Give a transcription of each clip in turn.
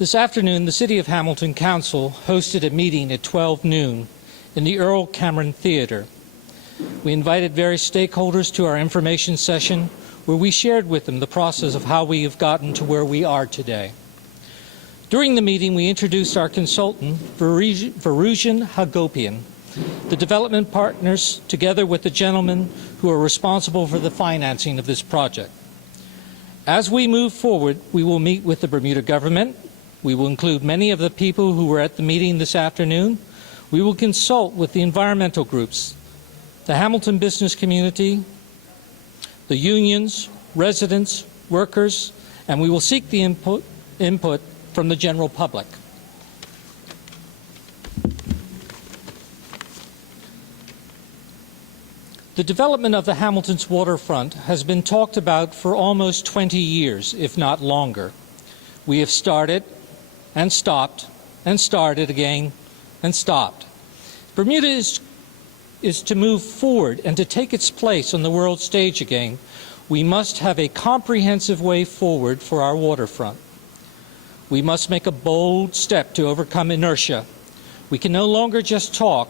This afternoon, the City of Hamilton Council hosted a meeting at 12 noon in the Earl Cameron Theater. We invited various stakeholders to our information session where we shared with them the process of how we have gotten to where we are today. During the meeting, we introduced our consultant, Varujan Hagopian, the development partners, together with the gentlemen who are responsible for the financing of this project. As we move forward, we will meet with the Bermuda government. We will include many of the people who were at the meeting this afternoon. We will consult with the environmental groups, the Hamilton business community, the unions, residents, workers, and we will seek the input from the general public. The development of the Hamilton's waterfront has been talked about for almost 20 years, if not longer. We have started and stopped and started again and stopped. Bermuda is to move forward and to take its place on the world stage again. We must have a comprehensive way forward for our waterfront. We must make a bold step to overcome inertia. We can no longer just talk.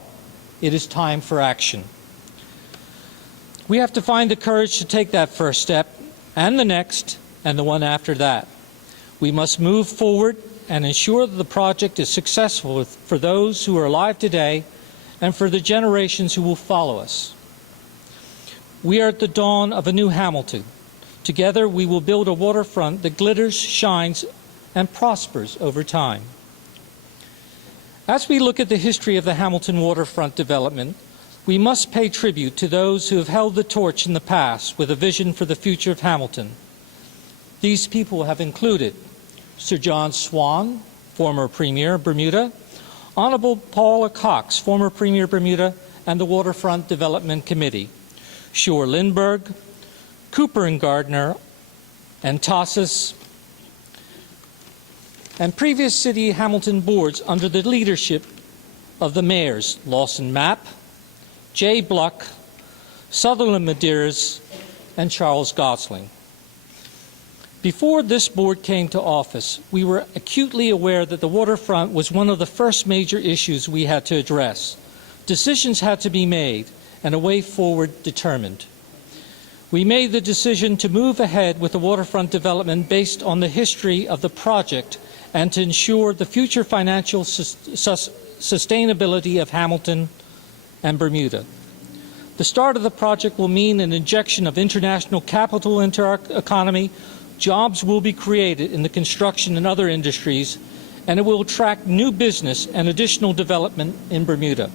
It is time for action. We have to find the courage to take that first step, and the next, and the one after that. We must move forward and ensure that the project is successful for those who are alive today and for the generations who will follow us. We are at the dawn of a new Hamilton. Together, we will build a waterfront that glitters, shines, and prospers over time. As we look at the history of the Hamilton waterfront development, we must pay tribute to those who have held the torch in the past with a vision for the future of Hamilton. These people have included Sir John Swan, former Premier of Bermuda, Honorable Paula Cox, former Premier of Bermuda, and the Waterfront Development Committee, Shore Lindbergh, Cooper and Gardner, and Tassis, and previous City Hamilton boards under the leadership of the mayors Lawson Mapp, Jay Bluck, Sutherland Medeiros, and Charles Gosling. Before this board came to office, we were acutely aware that the waterfront was one of the first major issues we had to address. Decisions had to be made and a way forward determined. We made the decision to move ahead with the waterfront development based on the history of the project and to ensure the future financial sustainability of Hamilton and Bermuda. The start of the project will mean an injection of international capital into our economy. Jobs will be created in the construction and other industries, and it will attract new business and additional development in Bermuda.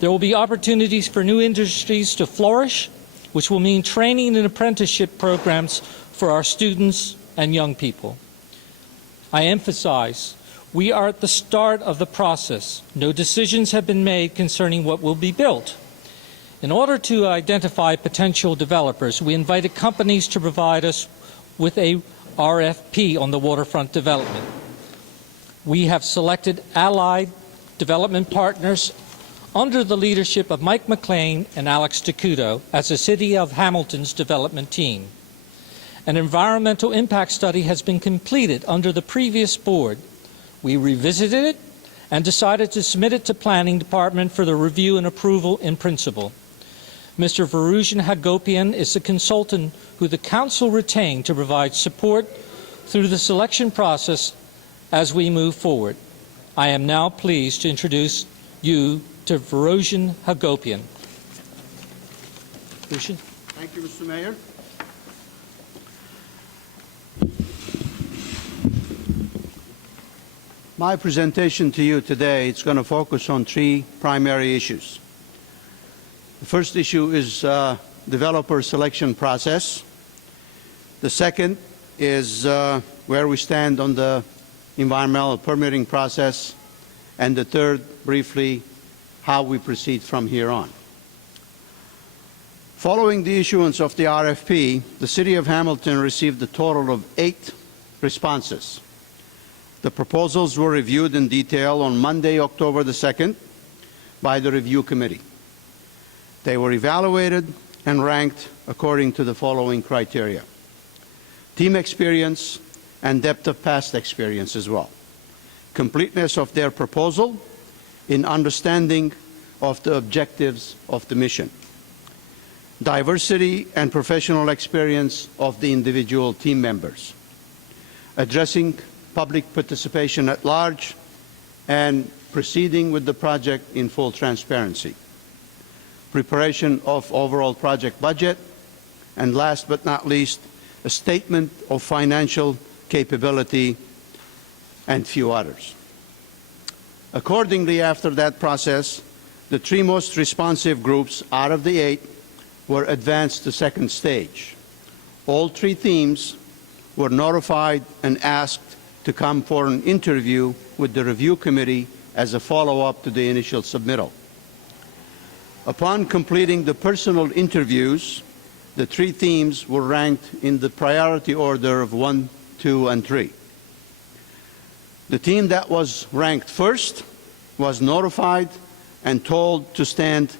There will be opportunities for new industries to flourish, which will mean training and apprenticeship programs for our students and young people. I emphasize, we are at the start of the process. No decisions have been made concerning what will be built. In order to identify potential developers, we invited companies to provide us with a RFP on the waterfront development. We have selected allied development partners under the leadership of Mike McLean and Alex DeCudo as the City of Hamilton's development team. An environmental impact study has been completed under the previous board. We revisited it and decided to submit it to Planning Department for the review and approval in principle. Mr. Varujan Hagopian is the consultant who the Council retained to provide support through the selection process as we move forward. I am now pleased to introduce you to Varujan Hagopian. Varujan. Thank you, Mr. Mayor. My presentation to you today is going to focus on three primary issues. The first issue is developer selection process. The second is where we stand on the environmental permitting process. And the third, briefly, how we proceed from here on. Following the issuance of the RFP, the City of Hamilton received a total of 8 responses. The proposals were reviewed in detail on Monday, October the 2nd, by the review committee. They were evaluated and ranked according to the following criteria: team experience, and depth of past experience as well. Completeness of their proposal in understanding of the objectives of the mission. Diversity and professional experience of the individual team members. Addressing public participation at large and proceeding with the project in full transparency. Preparation of overall project budget, and last but not least, a statement of financial capability and few others. Accordingly, after that process, the 3 most responsive groups out of the 8 were advanced to second stage. All 3 teams were notified and asked to come for an interview with the review committee as a follow-up to the initial submittal. Upon completing the personal interviews, the 3 teams were ranked in the priority order of 1, 2, and 3. The team that was ranked first was notified and told to stand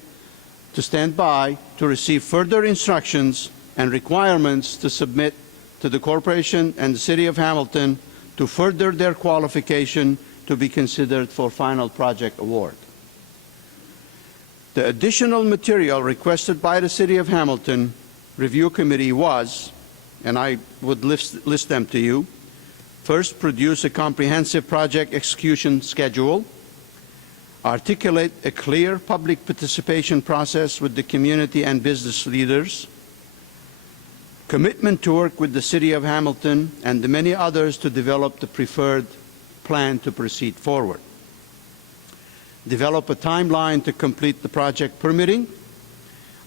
by to receive further instructions and requirements to submit to the Corporation and the City of Hamilton to further their qualification to be considered for final project award. The additional material requested by the City of Hamilton Review Committee was, and I would list them to you, first, produce a comprehensive project execution schedule, articulate a clear public participation process with the community and business leaders, commitment to work with the City of Hamilton and the many others to develop the preferred plan to proceed forward, develop a timeline to complete the project permitting,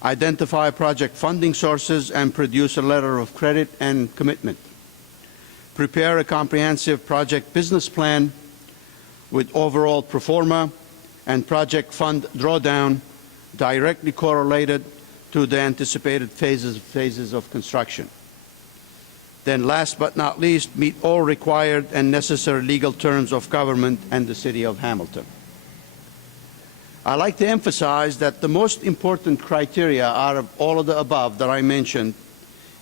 identify project funding sources and produce a letter of credit and commitment, prepare a comprehensive project business plan with overall pro forma and project fund drawdown directly correlated to the anticipated phases of construction. Then last but not least, meet all required and necessary legal terms of government and the City of Hamilton. I like to emphasize that the most important criteria out of all of the above that I mentioned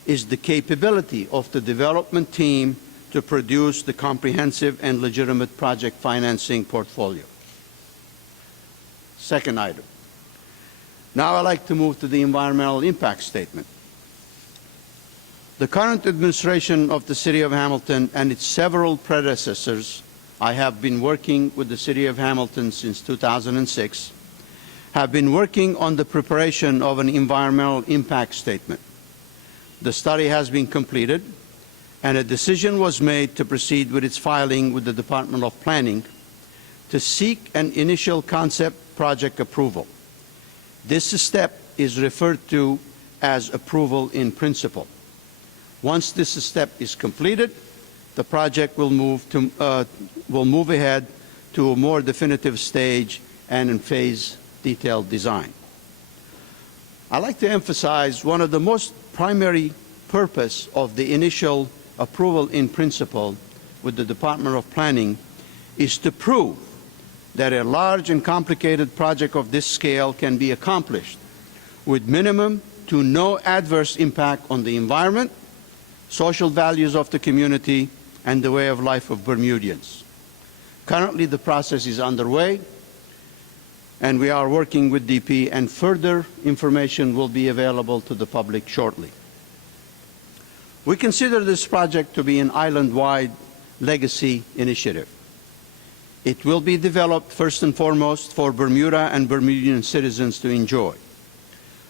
is the capability of the development team to produce the comprehensive and legitimate project financing portfolio. Second item. Now I'd like to move to the environmental impact statement. The current administration of the City of Hamilton and its several predecessors, I have been working with the City of Hamilton since 2006, have been working on the preparation of an environmental impact statement. The study has been completed, and a decision was made to proceed with its filing with the Department of Planning to seek an initial concept project approval. This step is referred to as approval in principle. Once this step is completed, the project will move ahead to a more definitive stage and in phase detailed design. I'd like to emphasize one of the most primary purpose of the initial approval in principle with the Department of Planning is to prove that a large and complicated project of this scale can be accomplished with minimum to no adverse impact on the environment, social values of the community, and the way of life of Bermudians. Currently, the process is underway, and we are working with DP, and further information will be available to the public shortly. We consider this project to be an island-wide legacy initiative. It will be developed first and foremost for Bermuda and Bermudian citizens to enjoy.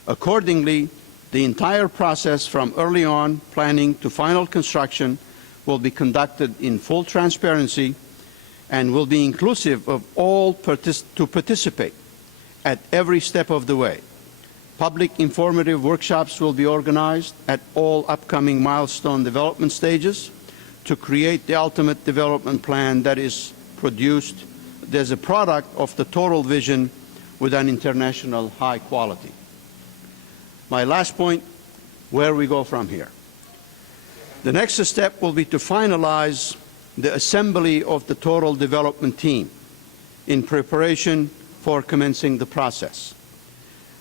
Accordingly, the entire process from early on planning to final construction will be conducted in full transparency and will be inclusive of all to participate at every step of the way. Public informative workshops will be organized at all upcoming milestone development stages to create the ultimate development plan that is produced as a product of the total vision with an international high quality. My last point, where we go from here. The next step will be to finalize the assembly of the total development team in preparation for commencing the process.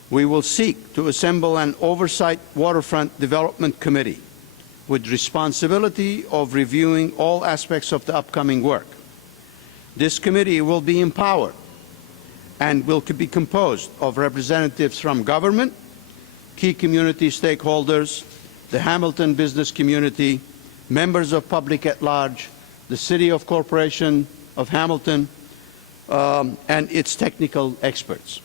We will seek to assemble an oversight waterfront development committee with responsibility of reviewing all aspects of the upcoming work. This committee will be empowered and will be composed of representatives from government, key community stakeholders, the Hamilton business community, members of public at large, the City of Corporation of Hamilton, and its technical experts.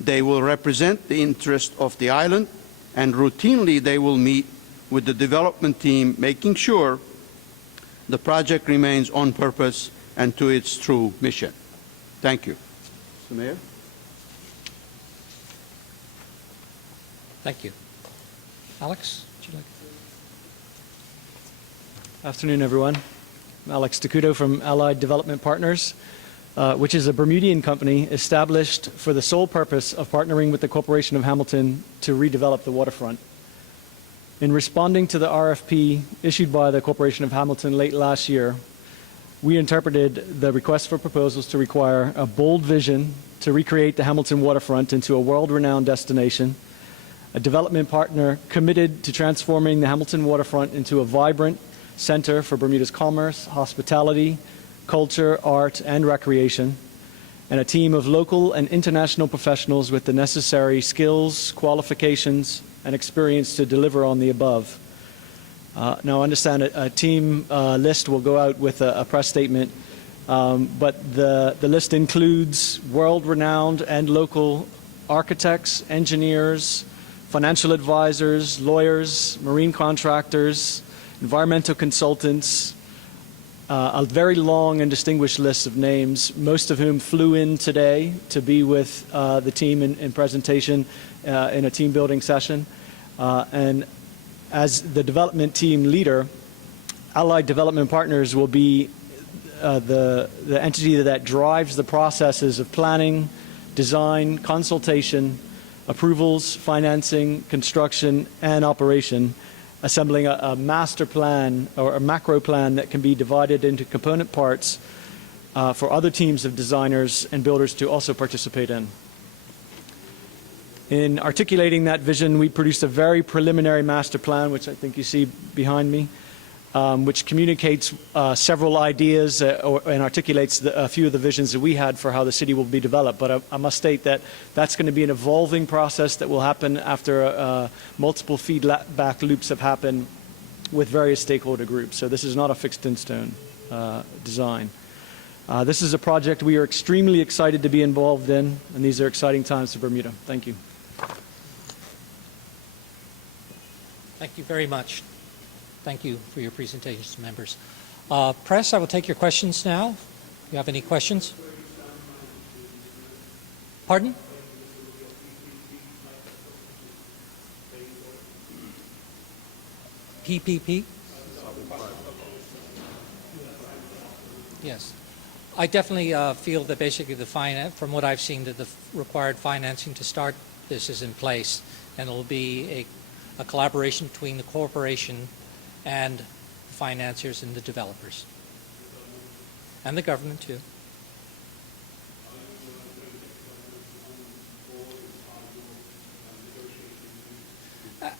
They will represent the interest of the island, and routinely they will meet with the development team, making sure the project remains on purpose and to its true mission. Thank you. Mr. Mayor? Thank you. Alex, would you like? Afternoon, everyone. I'm Alex Takuto from Allied Development Partners, which is a Bermudian company established for the sole purpose of partnering with the Corporation of Hamilton to redevelop the waterfront. In responding to the RFP issued by the Corporation of Hamilton late last year, we interpreted the request for proposals to require a bold vision to recreate the Hamilton waterfront into a world-renowned destination, a development partner committed to transforming the Hamilton waterfront into a vibrant center for Bermuda's commerce, hospitality, culture, art, and recreation, and a team of local and international professionals with the necessary skills, qualifications, and experience to deliver on the above. Now, I understand a team list will go out with a press statement, but the list includes world-renowned and local architects, engineers, financial advisors, lawyers, marine contractors, environmental consultants, a very long and distinguished list of names, most of whom flew in today to be with the team in presentation in a team building session. And as the development team leader, Allied Development Partners will be the entity that drives the processes of planning, design, consultation, approvals, financing, construction, and operation, assembling a master plan or a macro plan that can be divided into component parts for other teams of designers and builders to also participate in. In articulating that vision, we produced a very preliminary master plan, which I think you see behind me, which communicates several ideas and articulates a few of the visions that we had for how the city will be developed. But I must state that that's going to be an evolving process that will happen after multiple feedback loops have happened with various stakeholder groups. So this is not a fixed in stone design. This is a project we are extremely excited to be involved in, and these are exciting times for Bermuda. Thank you. Thank you very much. Thank you for your presentations, members. Press, I will take your questions now. Do you have any questions? Pardon? PPP? Yes. I definitely feel that basically from what I've seen, that the required financing to start this is in place, and it will be a collaboration between the corporation and financiers and the developers. And the government, too.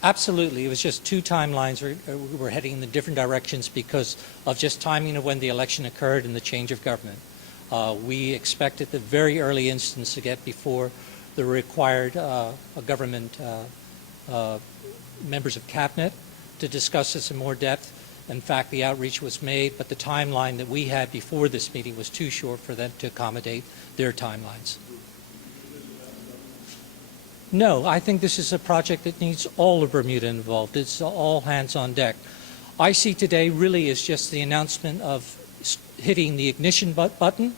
Absolutely. It was just two timelines. We were heading in the different directions because of just timing of when the election occurred and the change of government. We expected the very early instance to get before the required government members of cabinet to discuss this in more depth. In fact, the outreach was made, but the timeline that we had before this meeting was too short for them to accommodate their timelines. No, I think this is a project that needs all of Bermuda involved. It's all hands on deck. I see today really is just the announcement of hitting the ignition button,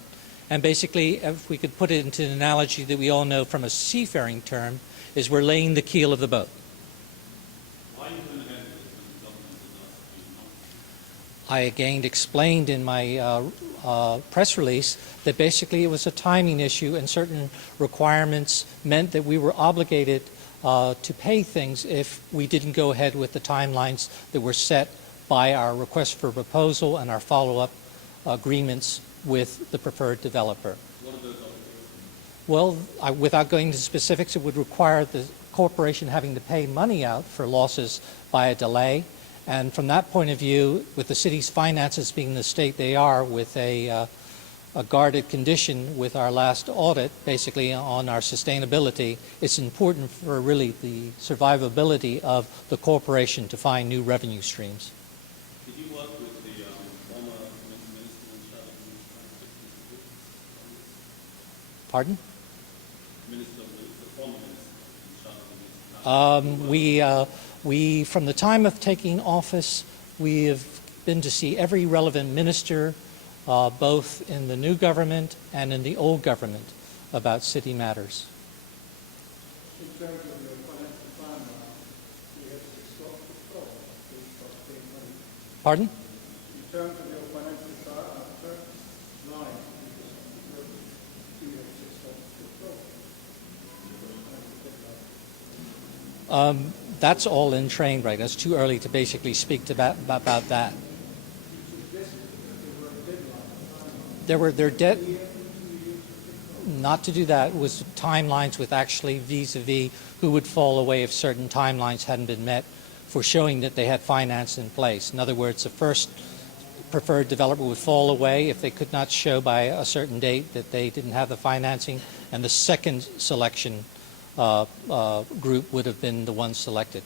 and basically, if we could put it into an analogy that we all know from a seafaring term, is we're laying the keel of the boat. I again explained in my press release that basically it was a timing issue, and certain requirements meant that we were obligated to pay things if we didn't go ahead with the timelines that were set by our request for proposal and our follow-up agreements with the preferred developer. What are those obligations? Well, without going into specifics, it would require the corporation having to pay money out for losses by a delay, And from that point of view, with the city's finances being the state they are, with a guarded condition with our last audit, basically on our sustainability, it's important for really the survivability of the corporation to find new revenue streams. Did you work with the former minister in charge of Pardon? the former minister in charge of the We, from the time of taking office, we have been to see every relevant minister, both in the new government and in the old government, about city matters. In terms of your financial plan, we have to stop the flow. Pardon? In terms of your financial line, we have to stop the flow. That's all in train right. It's too early to basically speak to about that. Their debt, not to do that, was timelines with actually vis-a-vis who would fall away if certain timelines hadn't been met for showing that they had finance in place. In other words, the first preferred developer would fall away if they could not show by a certain date that they didn't have the financing, and the second selection group would have been the one selected.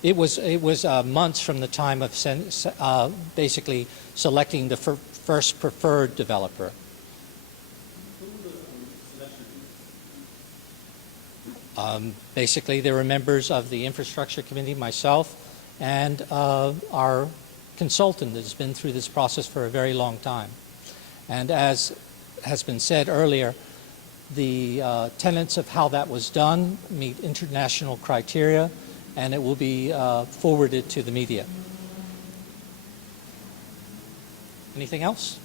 It was months from the time of basically selecting the first preferred developer. Basically, there were members of the infrastructure committee, myself, and our consultant that has been through this process for a very long time. And as has been said earlier, the tenets of how that was done meet international criteria, and it will be forwarded to the media. Anything else?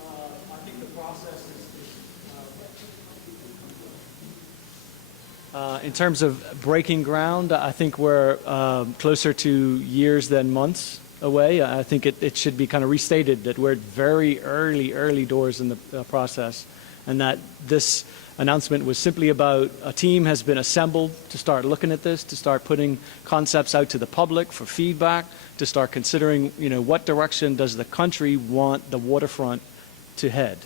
I think the process is in terms of breaking ground, I think we're closer to years than months away. I think it should be kind of restated that we're at very early doors in the process, and that this announcement was simply about a team has been assembled to start looking at this, to start putting concepts out to the public for feedback, to start considering, what direction does the country want the waterfront to head.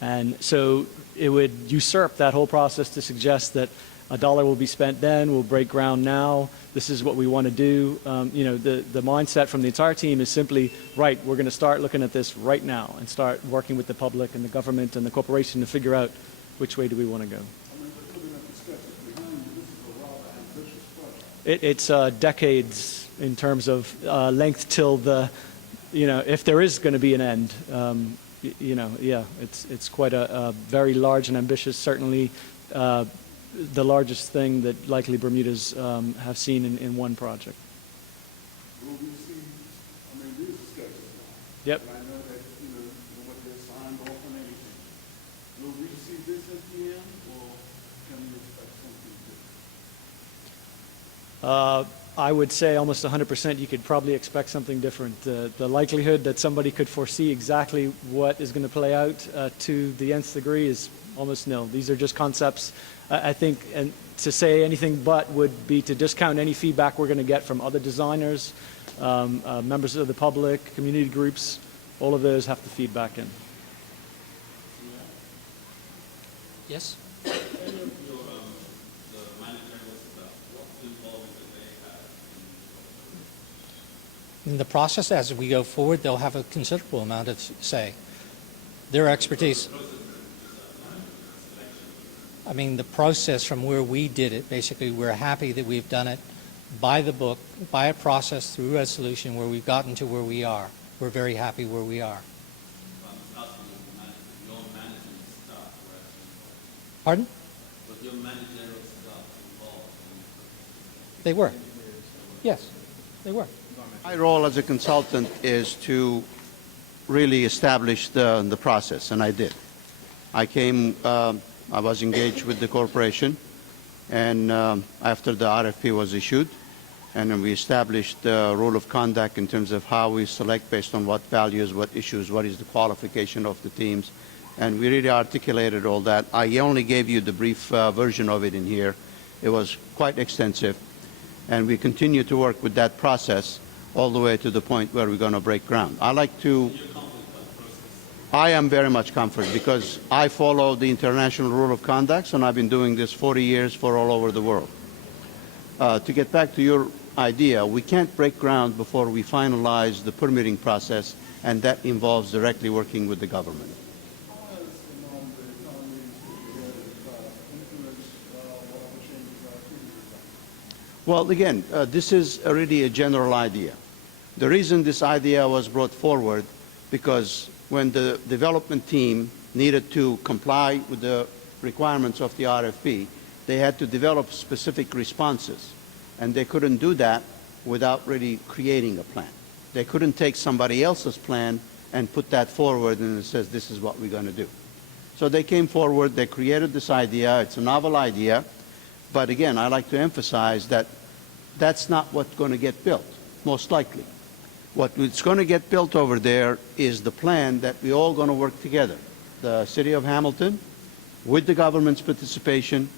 And so it would usurp that whole process to suggest that $1 will be spent then, we'll break ground now, this is what we want to do. The mindset from the entire team is simply, right, we're going to start looking at this right now and start working with the public and the government and the corporation to figure out which way do we want to go. It's decades in terms of length till if there is going to be an end. It's quite a very large and ambitious, certainly the largest thing that likely Bermudas have seen in one project. Will we see, these discussions now. Yep. And I know that, what they signed off and everything. Will we see this at the end, or can we expect something different? I would say almost 100% you could probably expect something different. The likelihood that somebody could foresee exactly what is going to play out to the nth degree is almost nil. These are just concepts. I think, and to say anything but would be to discount any feedback we're going to get from other designers, members of the public, community groups. All of those have to feed back in. Yes? the managerial staff, what's involved that they have In the process, as we go forward, they'll have a considerable amount of say. Their expertise. The process from where we did it, basically, we're happy that we've done it by the book, by a process through resolution where we've gotten to where we are. We're very happy where we are. your management staff, right? Pardon? Was your managerial staff involved? They were. Yes, they were. My role as a consultant is to really establish the process, and I did. I was engaged with the corporation, and after the RFP was issued, And then we established the rule of conduct in terms of how we select based on what values, what issues, what is the qualification of the teams. And we really articulated all that. I only gave you the brief version of it in here. It was quite extensive. And we continue to work with that process all the way to the point where we're going to break ground. I am very much comforted because I follow the international rule of conduct, and I've been doing this 40 years for all over the world. To get back to your idea, we can't break ground before we finalize the permitting process, and that involves directly working with the government. How has the economies influenced whatever changes are previously? Well, again, this is really a general idea. The reason this idea was brought forward because when the development team needed to comply with the requirements of the RFP, they had to develop specific responses. And they couldn't do that without really creating a plan. They couldn't take somebody else's plan and put that forward and it says, this is what we're going to do. So they came forward, they created this idea. It's a novel idea. But again, I like to emphasize that that's not what's going to get built, most likely. What is going to get built over there is the plan that we're all going to work together. The City of Hamilton, with the government's participation,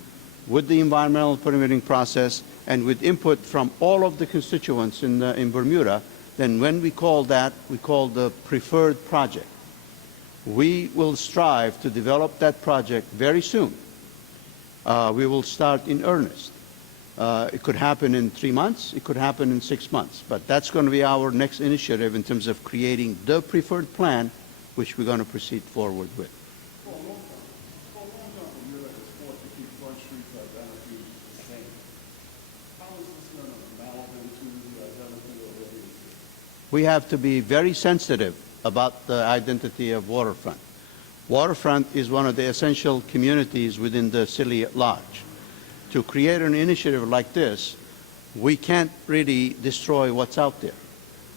with the environmental permitting process, and with input from all of the constituents in Bermuda. Then when we call that, we call the preferred project. We will strive to develop that project very soon. We will start in earnest. It could happen in 3 months, it could happen in 6 months, but that's going to be our next initiative in terms of creating the preferred plan which we're going to proceed forward with. For a long time, Bermuda has fought to keep Front Street's identity the same. How is this going to meld into the identity already exists? We have to be very sensitive about the identity of waterfront. Waterfront is one of the essential communities within the city at large. To create an initiative like this, we can't really destroy what's out there.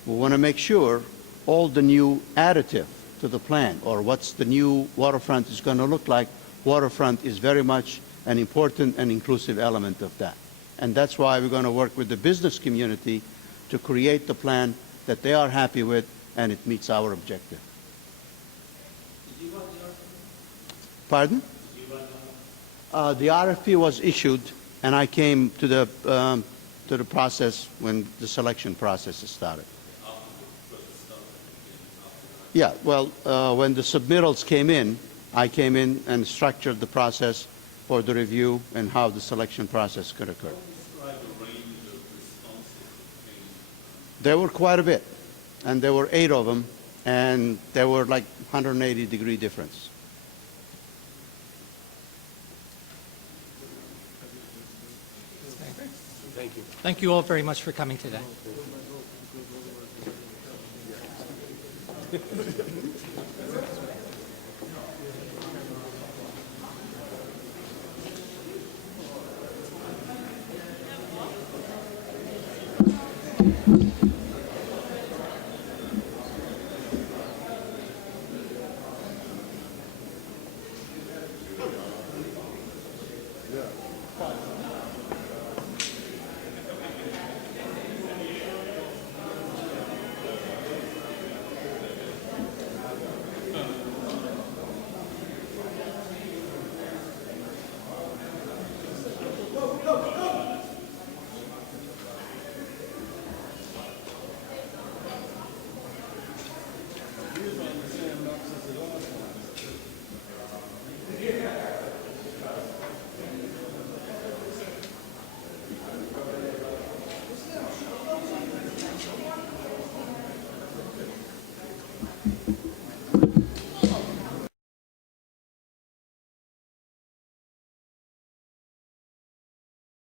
We want to make sure all the new additive to the plan, or what's the new waterfront is going to look like, waterfront is very much an important and inclusive element of that. And that's why we're going to work with the business community to create the plan that they are happy with and it meets our objective. Did you write the RFP? Pardon? Did you write the RFP? The RFP was issued, and I came to the process when the selection process started. Yeah, well, when the submittals came in, I came in and structured the process for the review and how the selection process could occur. Describe the range of responses that came. There were quite a bit, and there were 8 of them, and there were like 180-degree difference. Thank you. Thank you all very much for coming today.